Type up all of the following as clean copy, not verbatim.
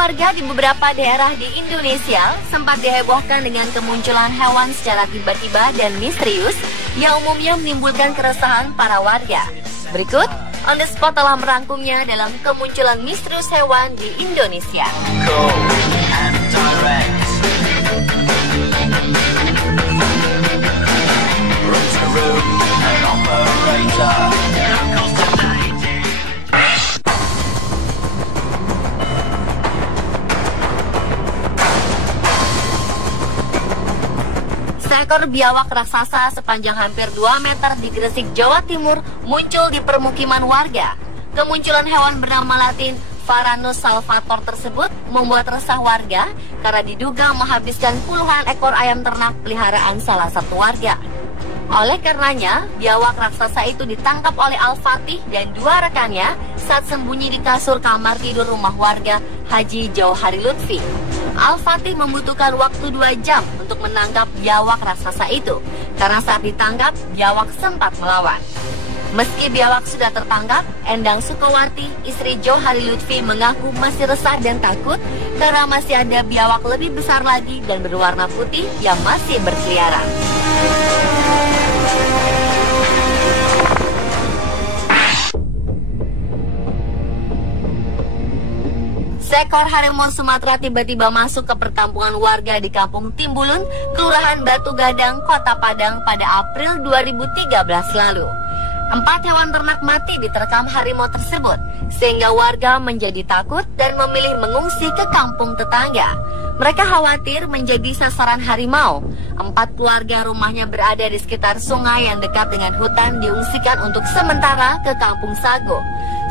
warga di beberapa daerah di Indonesia sempat dihebohkan dengan kemunculan hewan secara tiba-tiba dan misterius yang umumnya menimbulkan keresahan para warga. Berikut, On The Spot telah merangkumnya dalam kemunculan misterius hewan di Indonesia. Seekor biawak raksasa sepanjang hampir 2 meter di Gresik, Jawa Timur muncul di permukiman warga. Kemunculan hewan bernama latin Varanus salvator tersebut membuat resah warga karena diduga menghabiskan puluhan ekor ayam ternak peliharaan salah satu warga. Oleh karenanya, biawak raksasa itu ditangkap oleh Al-Fatih dan 2 rekannya saat sembunyi di kasur kamar tidur rumah warga Haji Jauhari Lutfi. Al-Fatih membutuhkan waktu 2 jam untuk menangkap biawak raksasa itu, karena saat ditangkap, biawak sempat melawan. Meski biawak sudah tertangkap, Endang Sukawati, istri Jauhari Lutfi, mengaku masih resah dan takut karena masih ada biawak lebih besar lagi dan berwarna putih yang masih berkeliaran. Seekor harimau Sumatera tiba-tiba masuk ke perkampungan warga di Kampung Timbulun, Kelurahan Batu Gadang, Kota Padang pada April 2013 lalu. 4 hewan ternak mati diterkam harimau tersebut, sehingga warga menjadi takut dan memilih mengungsi ke kampung tetangga. Mereka khawatir menjadi sasaran harimau. 4 keluarga rumahnya berada di sekitar sungai yang dekat dengan hutan diungsikan untuk sementara ke Kampung Sago.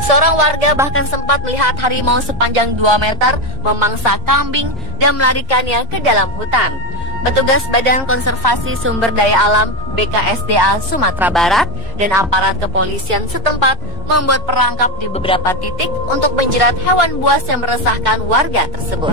Seorang warga bahkan sempat melihat harimau sepanjang 2 meter memangsa kambing dan melarikannya ke dalam hutan. Petugas Badan Konservasi Sumber Daya Alam BKSDA Sumatera Barat dan aparat kepolisian setempat membuat perangkap di beberapa titik untuk menjerat hewan buas yang meresahkan warga tersebut.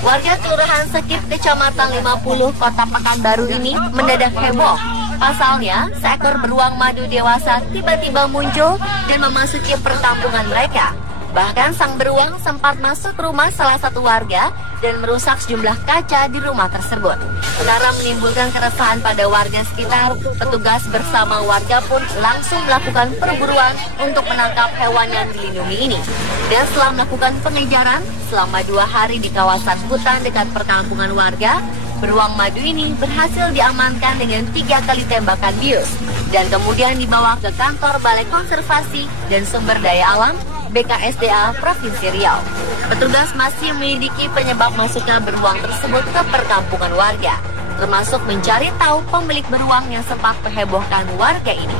Warga Kelurahan Sekip, Kecamatan 50, Kota Pekanbaru ini mendadak heboh. Pasalnya, seekor beruang madu dewasa tiba-tiba muncul dan memasuki perkampungan mereka. Bahkan sang beruang sempat masuk rumah salah satu warga dan merusak sejumlah kaca di rumah tersebut. Karena menimbulkan keresahan pada warga sekitar, petugas bersama warga pun langsung melakukan perburuan untuk menangkap hewan yang dilindungi ini. Dan setelah melakukan pengejaran selama 2 hari di kawasan hutan dekat perkampungan warga, beruang madu ini berhasil diamankan dengan 3 kali tembakan bius dan kemudian dibawa ke kantor Balai Konservasi dan Sumber Daya Alam BKSDA Provinsi Riau. Petugas masih menyelidiki penyebab masuknya beruang tersebut ke perkampungan warga, termasuk mencari tahu pemilik beruang yang sempat menghebohkan warga ini.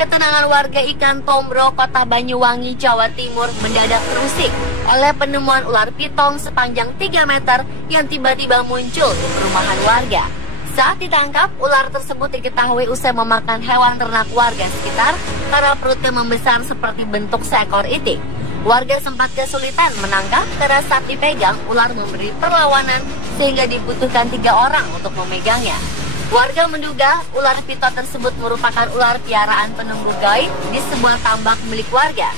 Ketenangan warga Ikan Tombro, Kota Banyuwangi, Jawa Timur mendadak terusik oleh penemuan ular piton sepanjang 3 meter yang tiba-tiba muncul di perumahan warga. Saat ditangkap, ular tersebut diketahui usai memakan hewan ternak warga sekitar karena perutnya membesar seperti bentuk seekor itik. Warga sempat kesulitan menangkap karena saat dipegang, ular memberi perlawanan sehingga dibutuhkan 3 orang untuk memegangnya. Warga menduga ular piton tersebut merupakan ular piaraan penunggu gaib di sebuah tambak milik warga.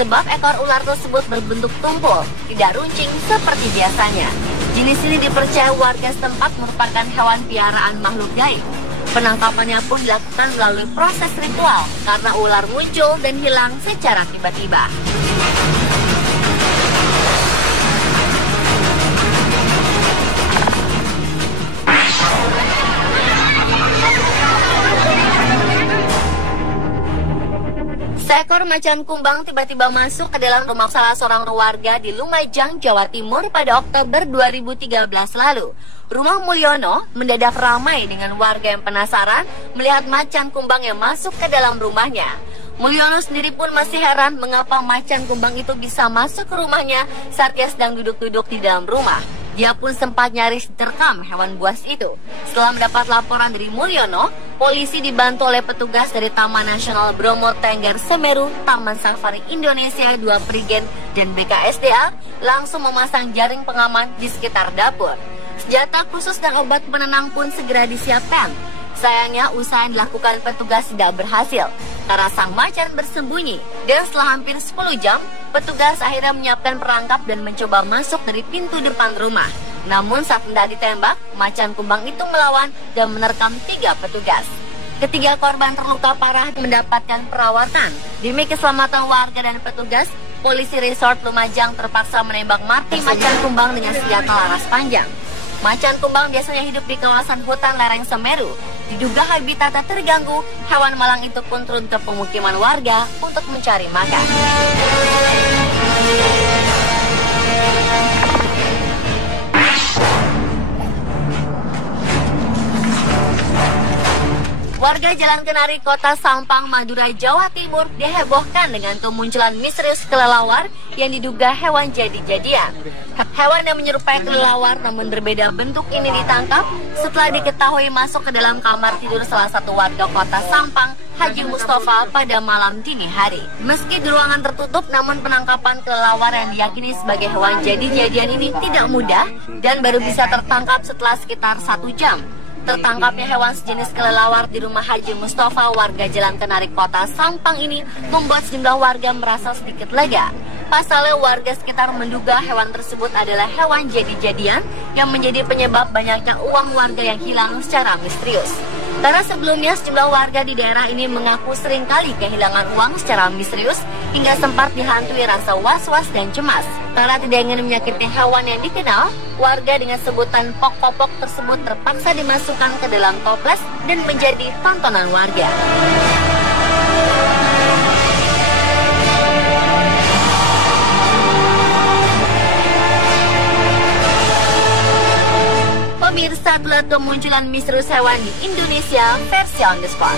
Sebab ekor ular tersebut berbentuk tumpul, tidak runcing seperti biasanya. Jenis ini dipercaya warga setempat merupakan hewan piaraan makhluk gaib. Penangkapannya pun dilakukan melalui proses ritual karena ular muncul dan hilang secara tiba-tiba. Seekor macan kumbang tiba-tiba masuk ke dalam rumah salah seorang warga di Lumajang, Jawa Timur pada Oktober 2013 lalu. Rumah Mulyono mendadak ramai dengan warga yang penasaran melihat macan kumbang yang masuk ke dalam rumahnya. Mulyono sendiri pun masih heran mengapa macan kumbang itu bisa masuk ke rumahnya saat ia sedang duduk-duduk di dalam rumah. Dia pun sempat nyaris diterkam hewan buas itu. Setelah mendapat laporan dari Mulyono, polisi dibantu oleh petugas dari Taman Nasional Bromo Tengger Semeru, Taman Safari Indonesia 2 Prigen, dan BKSDA langsung memasang jaring pengaman di sekitar dapur. Senjata khusus dan obat penenang pun segera disiapkan. Sayangnya usaha yang dilakukan petugas tidak berhasil karena sang macan bersembunyi. Dan setelah hampir 10 jam, petugas akhirnya menyiapkan perangkap dan mencoba masuk dari pintu depan rumah. Namun saat hendak ditembak, macan kumbang itu melawan dan menerkam 3 petugas. Ketiga korban terluka parah mendapatkan perawatan. Demi keselamatan warga dan petugas, polisi Resort Lumajang terpaksa menembak mati macan kumbang dengan senjata laras panjang. Macan kumbang biasanya hidup di kawasan hutan lereng Semeru. Diduga habitatnya terganggu, hewan malang itu pun turun ke pemukiman warga untuk mencari makan. Warga Jalan Kenari, Kota Sampang, Madura, Jawa Timur dihebohkan dengan kemunculan misterius kelelawar yang diduga hewan jadi-jadian. Hewan yang menyerupai kelelawar namun berbeda bentuk ini ditangkap setelah diketahui masuk ke dalam kamar tidur salah satu warga Kota Sampang, Haji Mustafa, pada malam dini hari. Meski di ruangan tertutup, namun penangkapan kelelawar yang diyakini sebagai hewan jadi-jadian ini tidak mudah dan baru bisa tertangkap setelah sekitar 1 jam. Tertangkapnya hewan sejenis kelelawar di rumah Haji Mustafa, warga Jalan Kenari, Kota Sampang ini membuat sejumlah warga merasa sedikit lega. Pasalnya warga sekitar menduga hewan tersebut adalah hewan jadi-jadian yang menjadi penyebab banyaknya uang warga yang hilang secara misterius. Karena sebelumnya sejumlah warga di daerah ini mengaku seringkali kehilangan uang secara misterius hingga sempat dihantui rasa was-was dan cemas. Karena tidak ingin menyakiti hewan yang dikenal, warga dengan sebutan pok-popok tersebut terpaksa dimasukkan ke dalam toples dan menjadi tontonan warga. Pemirsa, telah kemunculan misterius hewan di Indonesia versi on the spot.